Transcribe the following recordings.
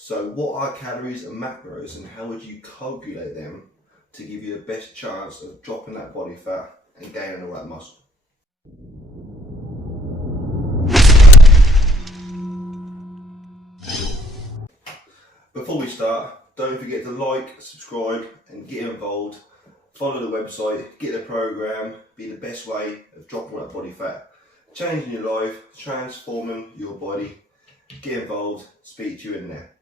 So what are calories and macros, and how would you calculate them to give you the best chance of dropping that body fat and gaining all that muscle? Before we start, don't forget to like, subscribe and get involved. Follow the website, get the program, be the best way of dropping all that body fat, changing your life, transforming your body. Get involved, speak to you in there.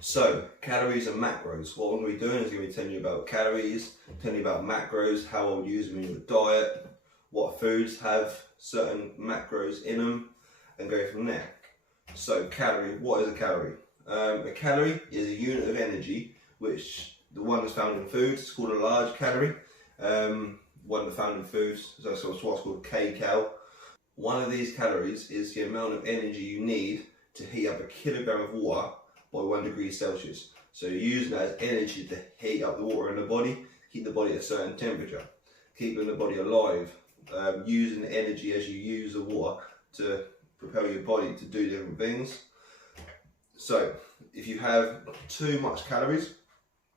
So, calories and macros. What I'm going to be doing is going to be telling you about calories, telling you about macros, how I would use them in your diet, what foods have certain macros in them, and go from there. So, calorie. What is a calorie? A calorie is a unit of energy, which the one that's found in foods is called a large calorie. One that's found in foods, so it's what's called kcal. One of these calories is the amount of energy you need to heat up a kilogram of water by 1 degree Celsius. So you're using that as energy to heat up the water in the body, keep the body at a certain temperature, keeping the body alive, using the energy as you use the water to propel your body to do different things. So if you have too much calories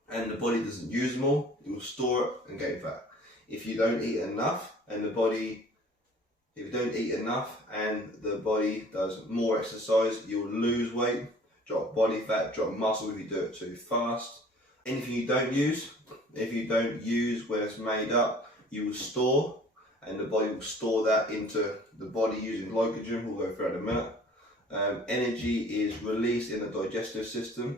and the body doesn't use them all, it will store it and gain fat. If you don't eat enough and the body does more exercise, you'll lose weight, drop body fat, drop muscle if you do it too fast. Anything you don't use, if you don't use when it's made up, you will store, and the body will store that into the body using glycogen. We'll go through it in a minute. Energy is released in the digestive system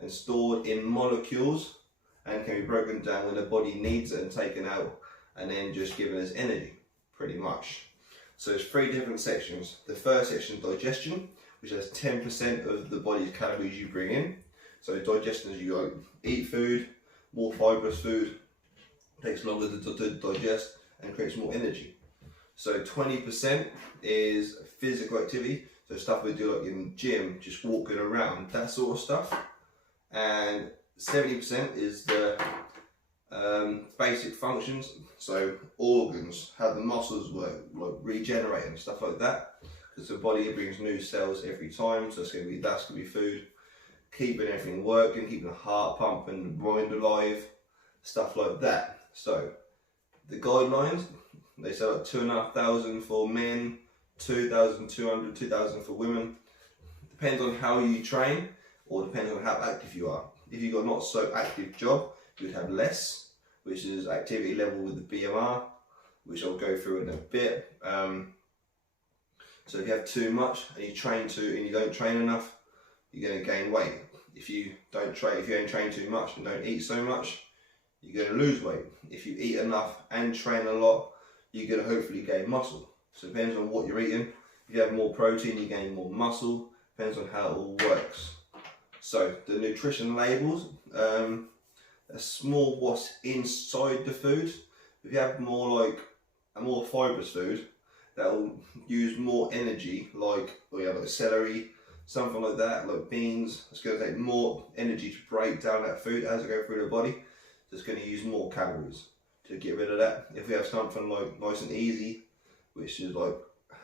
and stored in molecules and can be broken down when the body needs it and taken out and then just given as energy, pretty much. So there's 3 different sections. The first section is digestion, which has 10% of the body's calories you bring in. So digestion is you eat food, more fibrous food, takes longer to digest and creates more energy. So 20% is physical activity, so stuff we do like in the gym, just walking around, that sort of stuff. And 70% is the basic functions, so organs, how the muscles work, like regenerating, stuff like that. Because the body brings new cells every time, so that's going to be food, keeping everything working, keeping the heart pumping, the mind alive, stuff like that. So the guidelines, they say like 2,500 for men, 2,200, 2,000 for women. Depends on how you train, or depends on how active you are. If you've got not so active job, you'd have less, which is activity level with the BMR, which I'll go through in a bit. So if you have too much and you don't train enough, you're going to gain weight. If you don't train too much and don't eat so much, you're going to lose weight. If you eat enough and train a lot, you're going to hopefully gain muscle. So it depends on what you're eating. If you have more protein, you gain more muscle. Depends on how it all works. So the nutrition labels, a small what's inside the food. If you have more fibrous food, that will use more energy, like celery, something like that, like beans. It's going to take more energy to break down that food as it goes through the body. So it's going to use more calories to get rid of that. If we have something like nice and easy, which is like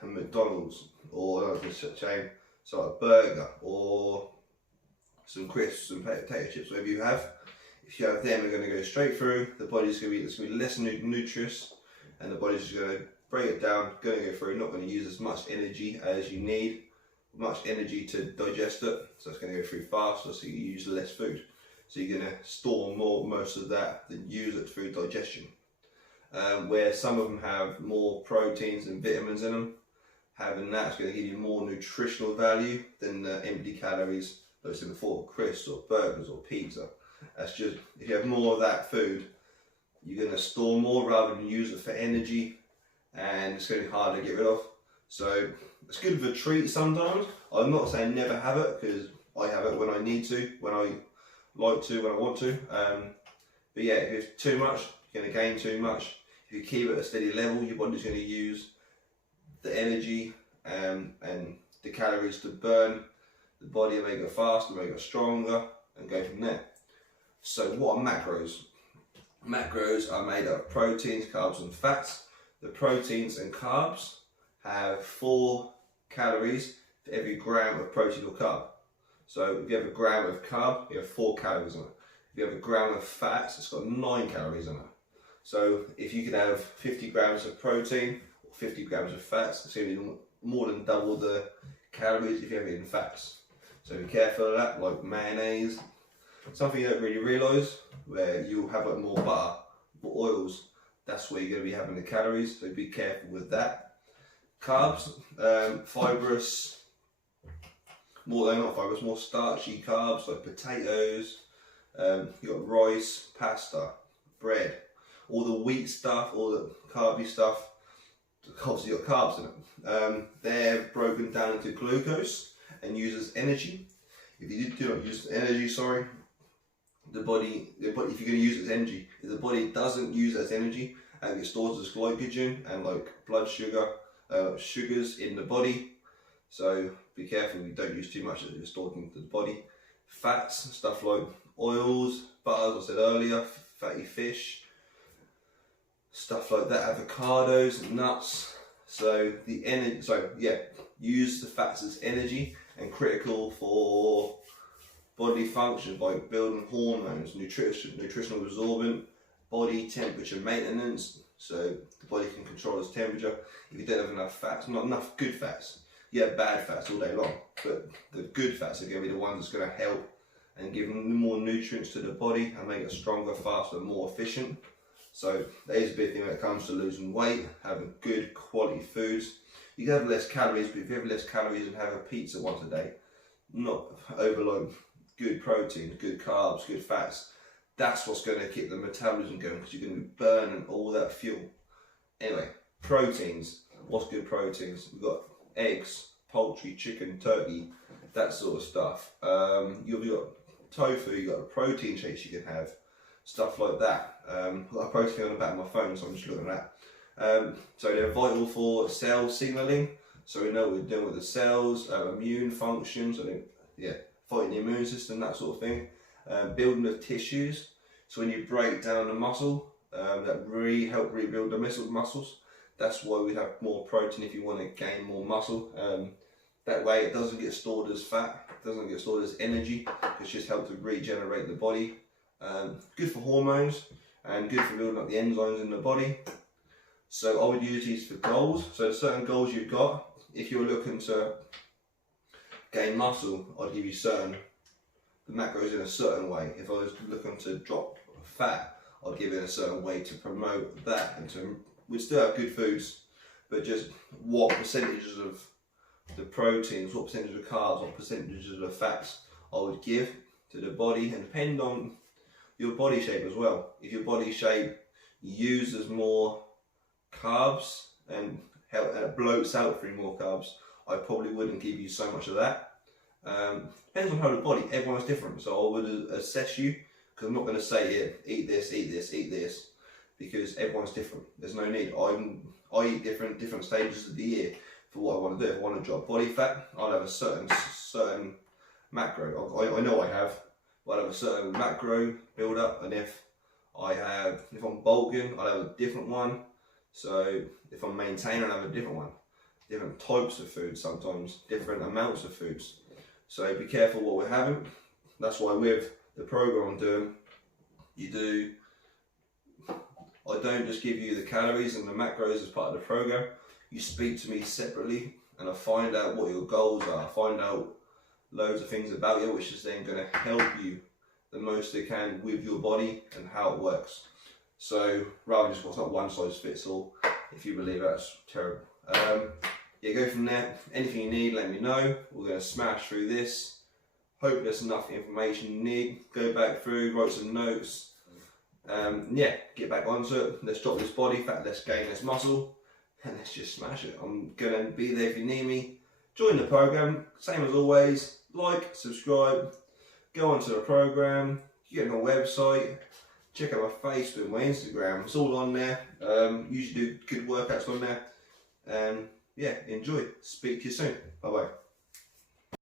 a McDonald's or another chain, so like a burger or some crisps and potato chips, whatever you have. If you have them, they're going to go straight through. The body's going to be less nutritious, and the body's just going to break it down, going to go through, not going to use as much energy as you need, much energy to digest it, so it's going to go through faster, so you use less food. So you're going to store most of that than use it through digestion. Where some of them have more proteins and vitamins in them, having that's going to give you more nutritional value than the empty calories, like I said before, crisps or burgers or pizza. That's just, if you have more of that food, you're going to store more rather than use it for energy, and it's going to be hard to get rid of. So it's good of a treat sometimes. I'm not saying never have it, because I have it when I need to, when I like to, when I want to. But yeah, if it's too much, you're going to gain too much. If you keep it at a steady level, your body's going to use the energy and the calories to burn. The body will make it faster, make it stronger, and go from there. So what are macros? Macros are made up of proteins, carbs and fats. The proteins and carbs have 4 calories for every gram of protein or carb. So if you have a gram of carb, you have 4 calories in it. If you have a gram of fats, it's got 9 calories in it. So if you could have 50 grams of protein or 50 grams of fats, it's going to be more than double the calories if you have it in fats. So be careful of that, like mayonnaise. Something you don't really realise, where you'll have like more butter, more oils, that's where you're going to be having the calories, so be careful with that. Carbs, fibrous, more starchy carbs like potatoes, you've got rice, pasta, bread, all the wheat stuff, all the carby stuff, obviously you've got carbs in it. They're broken down into glucose and used as energy. If you do not use energy, the body, if you're going to use it as energy, if the body doesn't use it as energy and it stores as glycogen and like blood sugar, sugars in the body. So be careful you don't use too much that it's stored into the body. Fats, stuff like oils, butter, as I said earlier, fatty fish, stuff like that, avocados, nuts. So the energy, use the fats as energy and critical for body function like building hormones, nutritional absorbent, body temperature maintenance, so the body can control its temperature. If you don't have enough fats, not enough good fats, you have bad fats all day long, but the good fats are going to be the ones that's going to help and give more nutrients to the body and make it stronger, faster, more efficient. So that is a big thing when it comes to losing weight, having good quality foods. You can have less calories, but if you have less calories and have a pizza once a day, not overload good protein, good carbs, good fats, that's what's going to keep the metabolism going, because you're going to be burning all that fuel. Anyway, proteins. What's good proteins? We've got eggs, poultry, chicken, turkey, that sort of stuff. You've got tofu, you've got protein shakes you can have, stuff like that. I've got a protein on the back of my phone, so I'm just looking at that. So they're vital for cell signaling, so we know what we're doing with the cells, immune functions, fighting the immune system, that sort of thing. Building of tissues, so when you break down the muscle, that really help rebuild the muscles. That's why we have more protein if you want to gain more muscle. That way it doesn't get stored as fat, it doesn't get stored as energy, it just helps to regenerate the body. Good for hormones and good for building up the enzymes in the body. So I would use these for goals. So certain goals you've got, if you're looking to gain muscle, I'd give you the macros in a certain way. If I was looking to drop fat, I'd give it a certain way to promote that, and we'd still have good foods, but just what percentages of the proteins, what percentage of carbs, what percentages of the fats I would give to the body, and depend on your body shape as well. If your body shape uses more carbs and bloats out through more carbs, I probably wouldn't give you so much of that. Depends on how the body, everyone's different, so I would assess you, because I'm not going to say here, eat this, eat this, eat this, because everyone's different. There's no need. I eat different stages of the year for what I want to do. If I want to drop body fat, I'll have a certain macro. I know I have, but I'll have a certain macro build up, and if I'm bulking, I'll have a different one. So if I'm maintaining, I'll have a different one. Different types of foods, sometimes different amounts of foods. So be careful what we're having. That's why with the program I'm doing, I don't just give you the calories and the macros as part of the program. You speak to me separately, and I find out what your goals are. I find out loads of things about you, which is then going to help you the most they can with your body and how it works. So rather than just what's not one size fits all, if you believe that's terrible. Go from there. Anything you need, let me know. We're going to smash through this. Hope there's enough information you need. Go back through, write some notes. Get back onto it. Let's drop this body fat, let's gain this muscle, and let's just smash it. I'm going to be there if you need me. Join the program. Same as always. Like, subscribe, go onto the program, get on my website, check out my Facebook, my Instagram. It's all on there. Usually do good workouts on there. Enjoy. Speak to you soon. Bye bye.